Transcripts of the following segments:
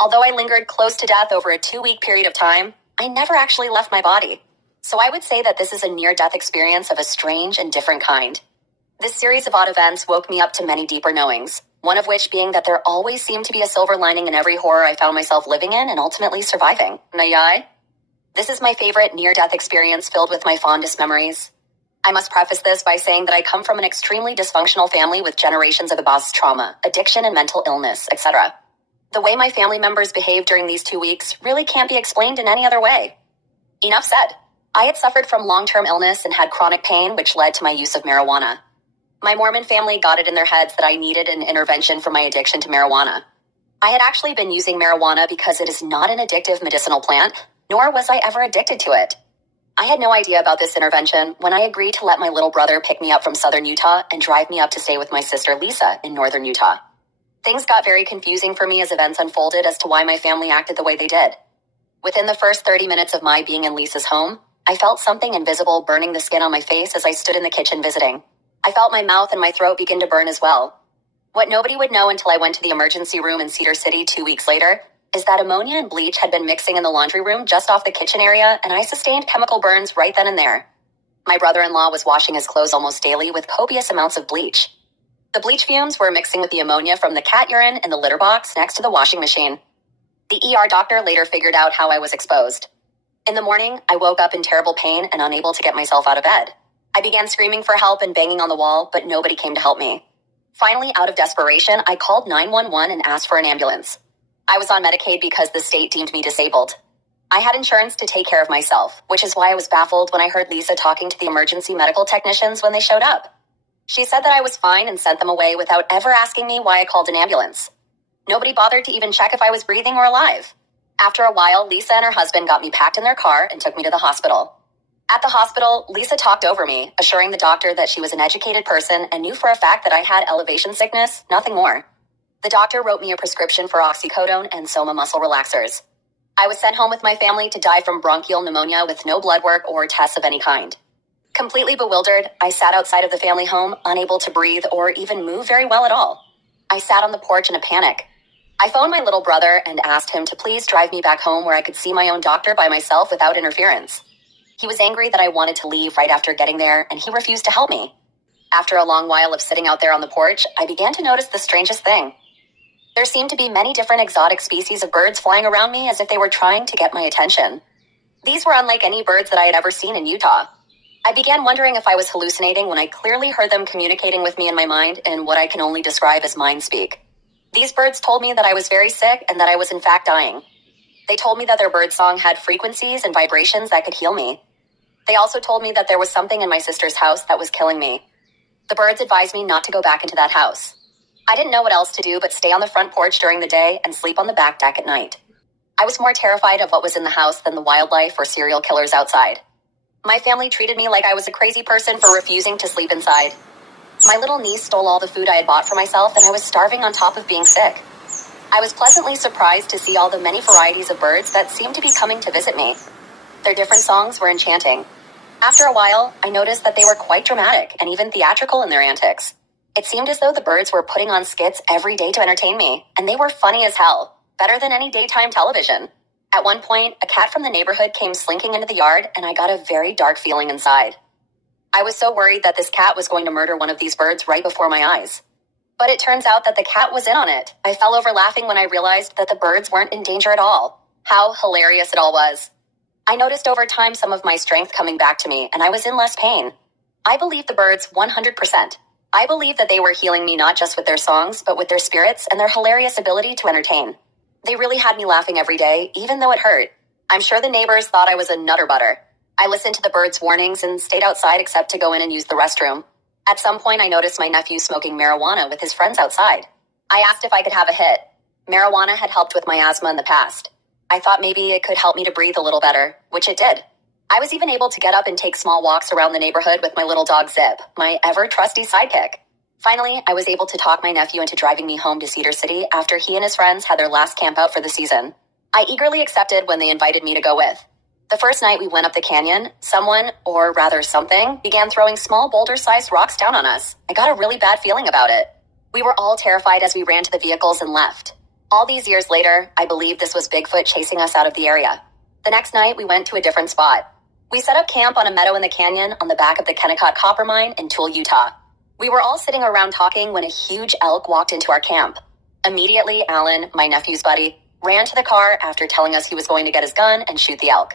Although I lingered close to death over a 2-week period of time, I never actually left my body. So I would say that this is a near-death experience of a strange and different kind. This series of odd events woke me up to many deeper knowings, one of which being that there always seemed to be a silver lining in every horror I found myself living in and ultimately surviving. Nayai? This is my favorite near-death experience filled with my fondest memories. I must preface this by saying that I come from an extremely dysfunctional family with generations of abuse trauma, addiction and mental illness, etc. The way my family members behaved during these 2 weeks really can't be explained in any other way. Enough said. I had suffered from long-term illness and had chronic pain, which led to my use of marijuana. My Mormon family got it in their heads that I needed an intervention for my addiction to marijuana. I had actually been using marijuana because it is not an addictive medicinal plant, nor was I ever addicted to it. I had no idea about this intervention when I agreed to let my little brother pick me up from southern Utah and drive me up to stay with my sister Lisa in northern Utah. Things got very confusing for me as events unfolded as to why my family acted the way they did. Within the first 30 minutes of my being in Lisa's home, I felt something invisible burning the skin on my face as I stood in the kitchen visiting. I felt my mouth and my throat begin to burn as well. What nobody would know until I went to the emergency room in Cedar City 2 weeks later is that ammonia and bleach had been mixing in the laundry room just off the kitchen area, and I sustained chemical burns right then and there. My brother-in-law was washing his clothes almost daily with copious amounts of bleach. The bleach fumes were mixing with the ammonia from the cat urine in the litter box next to the washing machine. The ER doctor later figured out how I was exposed. In the morning, I woke up in terrible pain and unable to get myself out of bed. I began screaming for help and banging on the wall, but nobody came to help me. Finally, out of desperation, I called 911 and asked for an ambulance. I was on Medicaid because the state deemed me disabled. I had insurance to take care of myself, which is why I was baffled when I heard Lisa talking to the emergency medical technicians when they showed up. She said that I was fine and sent them away without ever asking me why I called an ambulance. Nobody bothered to even check if I was breathing or alive. After a while, Lisa and her husband got me packed in their car and took me to the hospital. At the hospital, Lisa talked over me, assuring the doctor that she was an educated person and knew for a fact that I had elevation sickness, nothing more. The doctor wrote me a prescription for oxycodone and Soma muscle relaxers. I was sent home with my family to die from bronchial pneumonia with no blood work or tests of any kind. Completely bewildered, I sat outside of the family home, unable to breathe or even move very well at all. I sat on the porch in a panic. I phoned my little brother and asked him to please drive me back home where I could see my own doctor by myself without interference. He was angry that I wanted to leave right after getting there, and he refused to help me. After a long while of sitting out there on the porch, I began to notice the strangest thing. There seemed to be many different exotic species of birds flying around me as if they were trying to get my attention. These were unlike any birds that I had ever seen in Utah. I began wondering if I was hallucinating when I clearly heard them communicating with me in my mind in what I can only describe as mind speak. These birds told me that I was very sick and that I was in fact dying. They told me that their bird song had frequencies and vibrations that could heal me. They also told me that there was something in my sister's house that was killing me. The birds advised me not to go back into that house. I didn't know what else to do but stay on the front porch during the day and sleep on the back deck at night. I was more terrified of what was in the house than the wildlife or serial killers outside. My family treated me like I was a crazy person for refusing to sleep inside. My little niece stole all the food I had bought for myself, and I was starving on top of being sick. I was pleasantly surprised to see all the many varieties of birds that seemed to be coming to visit me. Their different songs were enchanting. After a while, I noticed that they were quite dramatic and even theatrical in their antics. It seemed as though the birds were putting on skits every day to entertain me, and they were funny as hell, better than any daytime television. At one point, a cat from the neighborhood came slinking into the yard, and I got a very dark feeling inside. I was so worried that this cat was going to murder one of these birds right before my eyes. But it turns out that the cat was in on it. I fell over laughing when I realized that the birds weren't in danger at all. How hilarious it all was. I noticed over time some of my strength coming back to me, and I was in less pain. I believe the birds 100%. I believe that they were healing me not just with their songs, but with their spirits and their hilarious ability to entertain. They really had me laughing every day, even though it hurt. I'm sure the neighbors thought I was a nutter butter. I listened to the birds' warnings and stayed outside except to go in and use the restroom. At some point, I noticed my nephew smoking marijuana with his friends outside. I asked if I could have a hit. Marijuana had helped with my asthma in the past. I thought maybe it could help me to breathe a little better, which it did. I was even able to get up and take small walks around the neighborhood with my little dog Zip, my ever-trusty sidekick. Finally, I was able to talk my nephew into driving me home to Cedar City after he and his friends had their last camp out for the season. I eagerly accepted when they invited me to go with. The first night we went up the canyon, someone, or rather something, began throwing small boulder-sized rocks down on us. I got a really bad feeling about it. We were all terrified as we ran to the vehicles and left. All these years later, I believe this was Bigfoot chasing us out of the area. The next night, we went to a different spot. We set up camp on a meadow in the canyon on the back of the Kennecott Copper Mine in Toole, Utah. We were all sitting around talking when a huge elk walked into our camp. Immediately, Alan, my nephew's buddy, ran to the car after telling us he was going to get his gun and shoot the elk.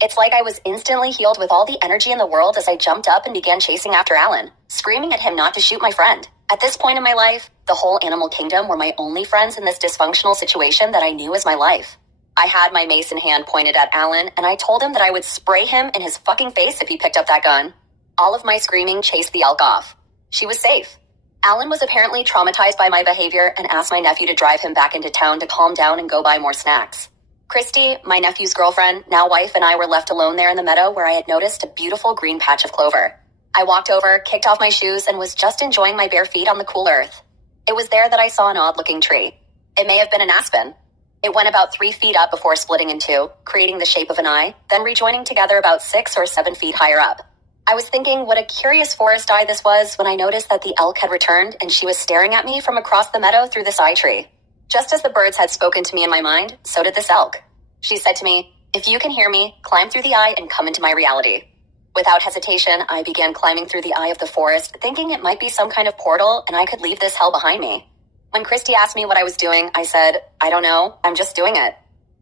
It's like I was instantly healed with all the energy in the world as I jumped up and began chasing after Alan, screaming at him not to shoot my friend. At this point in my life, the whole animal kingdom were my only friends in this dysfunctional situation that I knew as my life. I had my mace in hand pointed at Alan, and I told him that I would spray him in his fucking face if he picked up that gun. All of my screaming chased the elk off. She was safe. Alan was apparently traumatized by my behavior and asked my nephew to drive him back into town to calm down and go buy more snacks. Christy, my nephew's girlfriend, now wife, and I were left alone there in the meadow where I had noticed a beautiful green patch of clover. I walked over, kicked off my shoes, and was just enjoying my bare feet on the cool earth. It was there that I saw an odd-looking tree. It may have been an aspen. It went about 3 feet up before splitting in two, creating the shape of an eye, then rejoining together about 6 or 7 feet higher up. I was thinking what a curious forest eye this was when I noticed that the elk had returned and she was staring at me from across the meadow through this eye tree. Just as the birds had spoken to me in my mind, so did this elk. She said to me, "If you can hear me, climb through the eye and come into my reality." Without hesitation, I began climbing through the eye of the forest, thinking it might be some kind of portal and I could leave this hell behind me. When Christy asked me what I was doing, I said, "I don't know, I'm just doing it."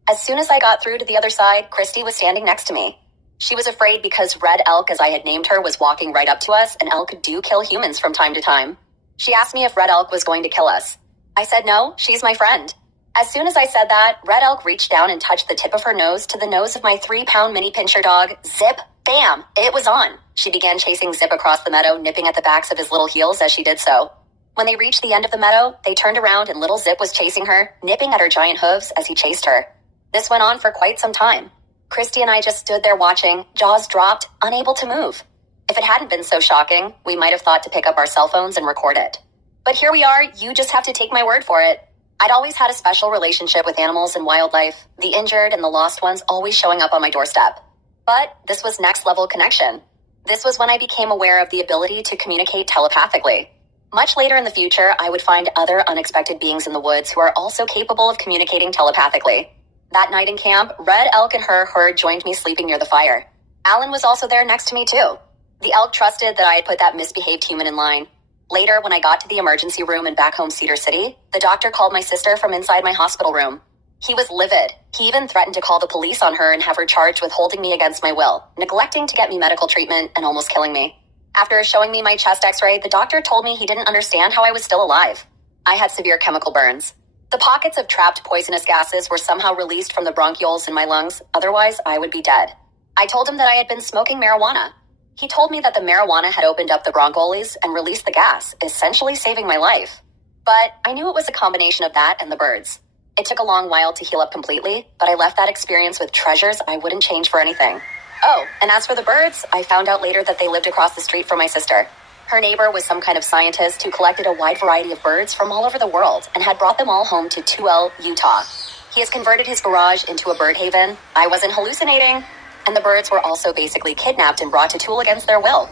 As soon as I got through to the other side, Christy was standing next to me. She was afraid because Red Elk, as I had named her, was walking right up to us, and elk do kill humans from time to time. She asked me if Red Elk was going to kill us. I said no, she's my friend. As soon as I said that, Red Elk reached down and touched the tip of her nose to the nose of my 3-pound mini pinscher dog. Zip! Bam! It was on! She began chasing Zip across the meadow, nipping at the backs of his little heels as she did so. When they reached the end of the meadow, they turned around and little Zip was chasing her, nipping at her giant hooves as he chased her. This went on for quite some time. Christy and I just stood there watching, jaws dropped, unable to move. If it hadn't been so shocking, we might have thought to pick up our cell phones and record it. But here we are, you just have to take my word for it. I'd always had a special relationship with animals and wildlife, the injured and the lost ones always showing up on my doorstep. But this was next level connection. This was when I became aware of the ability to communicate telepathically. Much later in the future, I would find other unexpected beings in the woods who are also capable of communicating telepathically. That night in camp, Red Elk and her herd joined me sleeping near the fire. Alan was also there next to me too. The elk trusted that I had put that misbehaved human in line. Later, when I got to the emergency room in back home Cedar City, the doctor called my sister from inside my hospital room. He was livid. He even threatened to call the police on her and have her charged with holding me against my will, neglecting to get me medical treatment, and almost killing me. After showing me my chest x-ray, the doctor told me he didn't understand how I was still alive. I had severe chemical burns. The pockets of trapped poisonous gases were somehow released from the bronchioles in my lungs, otherwise I would be dead. I told him that I had been smoking marijuana. He told me that the marijuana had opened up the bronchioles and released the gas, essentially saving my life. But I knew it was a combination of that and the birds. It took a long while to heal up completely, but I left that experience with treasures I wouldn't change for anything. Oh, and as for the birds, I found out later that they lived across the street from my sister. Her neighbor was some kind of scientist who collected a wide variety of birds from all over the world and had brought them all home to Toole, Utah. He has converted his garage into a bird haven. I wasn't hallucinating. And the birds were also basically kidnapped and brought to Toole against their will.